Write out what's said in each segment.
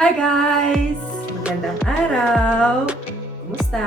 Hi guys! Magandang araw! Kumusta?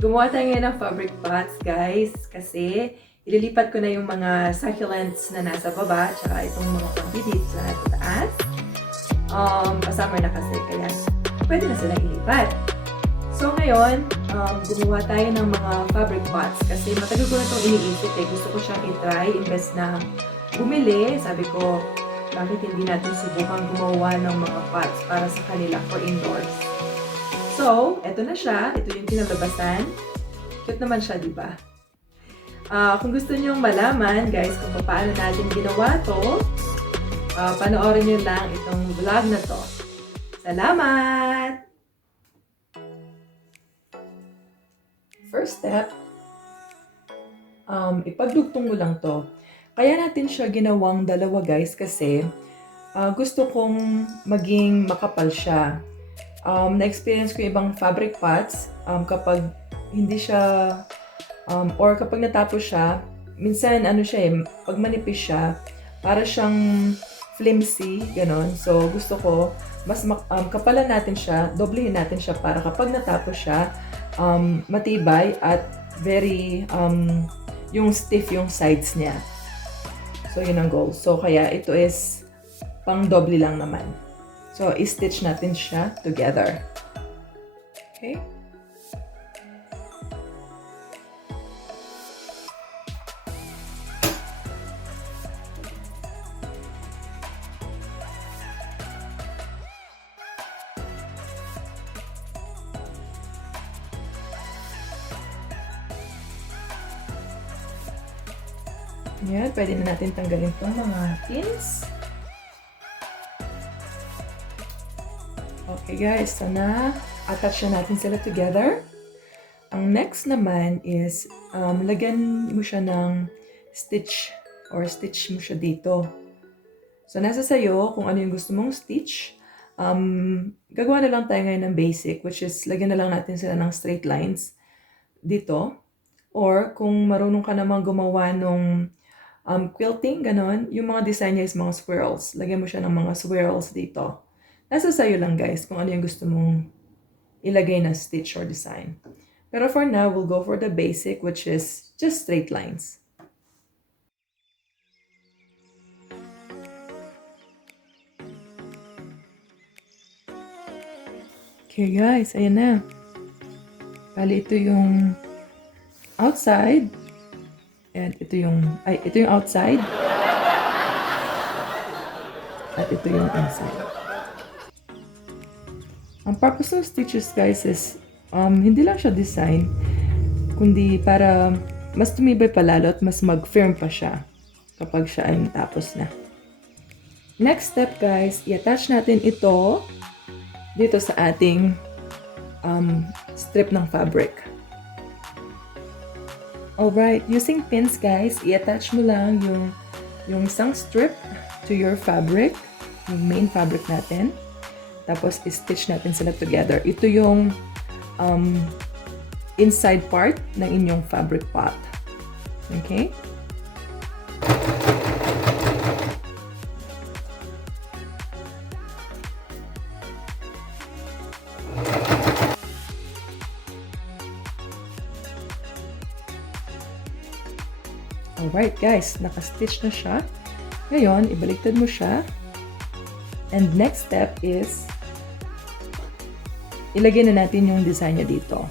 Gumawa tayo ngayon ng fabric pots guys kasi ililipat ko na yung mga succulents na nasa baba tsaka itong mga konti dito sa taas. Summer na kasi kaya pwede na silang ilipat. So ngayon, gumawa tayo ng mga fabric pots kasi matagal ko na itong iniisip eh. Gusto ko siyang i-try imbes na bumili. Sabi ko, bakit hindi natin subukan gumawa ng mga pots para sa kanila for indoors. So, eto na siya. Ito yung kinalabasan. Cute naman siya, di ba? Kung gusto niyo malaman, guys, kung paano natin ginawa to, panoorin niyo lang itong vlog na to. Salamat! First step, ipagdugtong mo lang to. Kaya natin siya ginawang dalawa guys kasi gusto kong maging makapal siya. Na-experience ko ibang fabric pots kapag hindi siya or kapag natapos siya, minsan ano siya pag manipis siya, para siyang flimsy, ganon. So gusto ko mas kapalan natin siya, doblehin natin siya para kapag natapos siya, matibay at very yung stiff yung sides niya. So, yun ang goal. So, kaya ito is pang doble lang naman. So, i-stitch natin siya together. Okay? Yan, pwede na natin tanggalin itong mga pins. Okay guys, so na-attach na natin sila together. Ang next naman is, lagyan mo siya ng stitch or stitch mo siya dito. So nasa sayo kung ano yung gusto mong stitch. Gagawa na lang tayo ngayon ng basic, which is lagyan na lang natin sila ng straight lines dito. Or kung marunong ka namang gumawa ng quilting, ganon, yung mga design niya is mga swirls. Lagyan mo siya ng mga swirls dito. Nasa sayo lang guys kung ano yung gusto mong ilagay na stitch or design. Pero for now, we'll go for the basic, which is just straight lines. Okay guys, ayan na. Bali ito yung outside. And ito yung outside. At ito yung inside. Ang purpose ng stitches guys is hindi lang siya design, kundi para mas tumibay pa lalo at mas mag-firm pa siya kapag siya ay natapos na. Next step guys, i-attach natin ito dito sa ating strip ng fabric. Alright, using pins guys, i-attach mo lang yung isang strip to your fabric, yung main fabric natin. Tapos, i-stitch natin sila together. Ito yung inside part ng inyong fabric pot. Okay? Alright guys, naka-stitch na siya. Ngayon, ibaliktad mo siya. And next step is ilagay na natin yung design niya dito.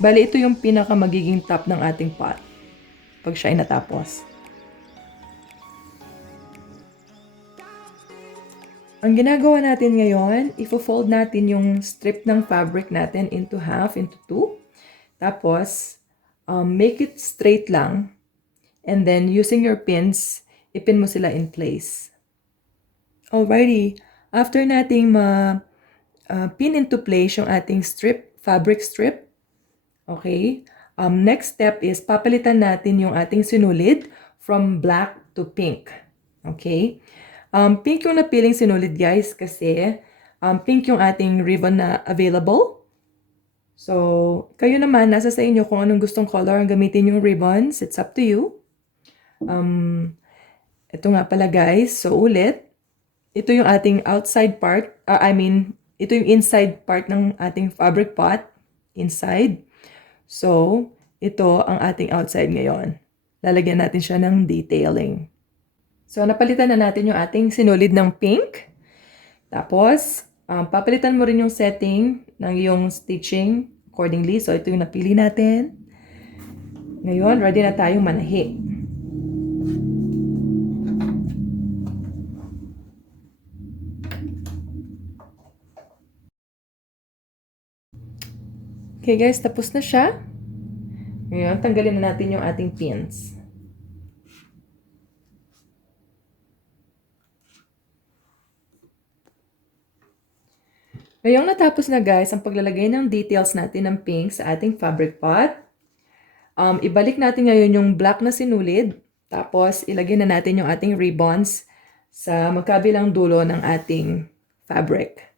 Bali, ito yung pinaka magiging top ng ating pot pag siya ay natapos. Ang ginagawa natin ngayon, ifo-fold natin yung strip ng fabric natin into half, into two. Tapos, make it straight lang. And then, using your pins, ipin mo sila in place. Alrighty, after nating pin into place yung ating strip, fabric strip, okay, next step is papalitan natin yung ating sinulid from black to pink. Okay, pink yung napiling sinulid guys kasi pink yung ating ribbon na available. So, kayo naman, nasa sa inyo kung anong gustong color ang gamitin yung ribbons. It's up to you. Ito nga pala guys, so ulit, ito yung ating outside part, ito yung inside part ng ating fabric pot, inside. So, ito ang ating outside ngayon. Lalagyan natin siya ng detailing. So, napalitan na natin yung ating sinulid ng pink. Tapos, papalitan mo rin yung setting ng iyong stitching accordingly. So, ito yung napili natin. Ngayon, ready na tayong manahi. Okay guys, tapos na siya. Ngayon, tanggalin na natin yung ating pins. Ngayong natapos na guys ang paglalagay ng details natin ng pink sa ating fabric pot. Ibalik natin ngayon yung black na sinulid. Tapos, ilagay na natin yung ating ribbons sa magkabilang dulo ng ating fabric.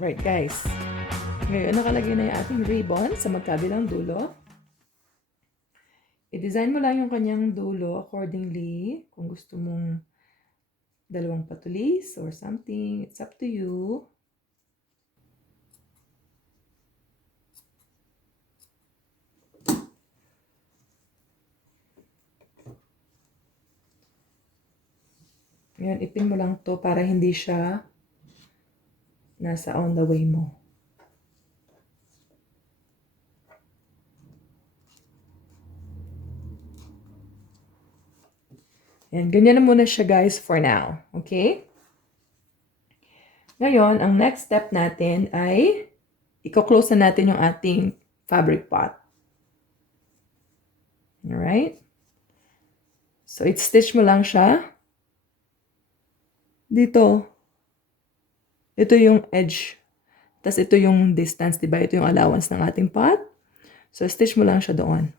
Right guys, ngayon nakalagay na yung ating ribbon sa magkabilang dulo. I-design mo lang yung kanyang dulo accordingly. Kung gusto mong dalawang patulis or something, it's up to you. Ngayon, ipin mo lang to para hindi siya nasa on the way mo. Yan, ganyan na muna siya guys for now. Okay? Ngayon, ang next step natin ay i-close na natin yung ating fabric pot. Alright? So, i-stitch mo lang siya. Dito. Ito yung edge. Tapos ito yung distance, diba? Ito yung allowance ng ating pot. So, stitch mo lang siya doon.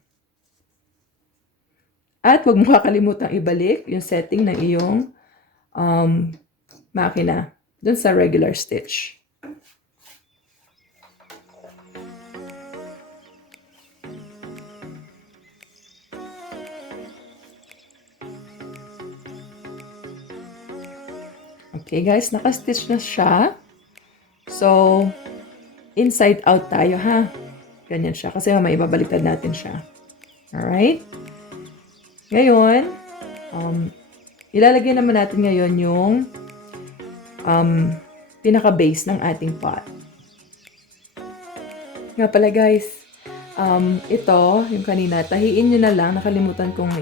At huwag mo kakalimutang ibalik yung setting ng iyong makina dun sa regular stitch. Okay guys, naka-stitch na siya. So, inside out tayo ha. Ganyan siya kasi may ibabaliktad natin siya. Alright? Ngayon, ilalagay naman natin ngayon yung pinaka-base ng ating pot. Nga pala guys, ito, yung kanina, tahiin nyo na lang, nakalimutan kong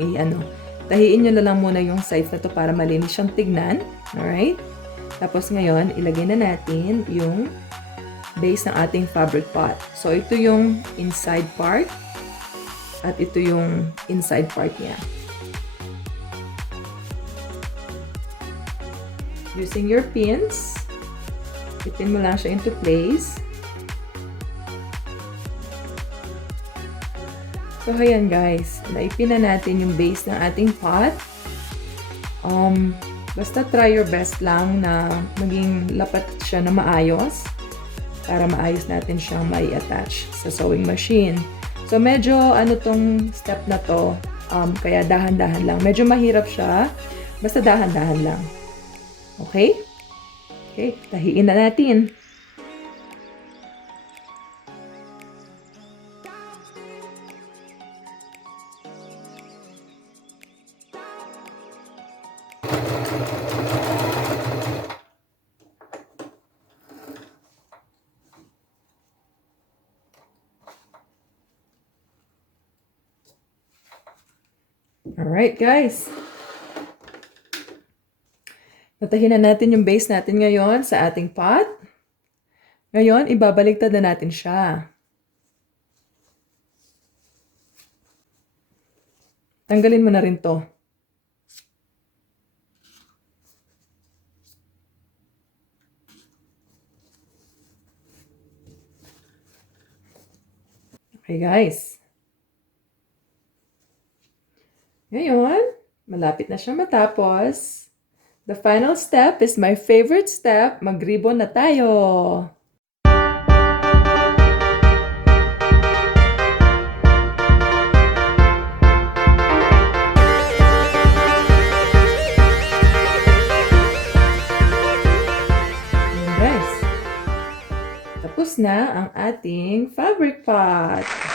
tahiin nyo na lang muna yung sides na to para malinis siyang tignan. Alright? Tapos ngayon, ilagay na natin yung base ng ating fabric pot. So, ito yung inside part at ito yung inside part niya. Using your pins, ipin mo lang siya into place. So, ayan guys, naipin na natin yung base ng ating pot. Basta try your best lang na maging lapat siya na maayos para maayos natin siyang mai-attach sa sewing machine. So, medyo tong step na to, kaya dahan-dahan lang. Medyo mahirap siya, basta dahan-dahan lang. Okay? Okay, tahiin na natin. Alright, guys. Natahin na natin yung base natin ngayon sa ating pot. Ngayon, ibabaliktad na natin siya. Tanggalin mo na rin to. Okay, guys. Ngayon, malapit na siya matapos. The final step is my favorite step. Mag-ribbon na tayo. tapos na ang ating fabric pot.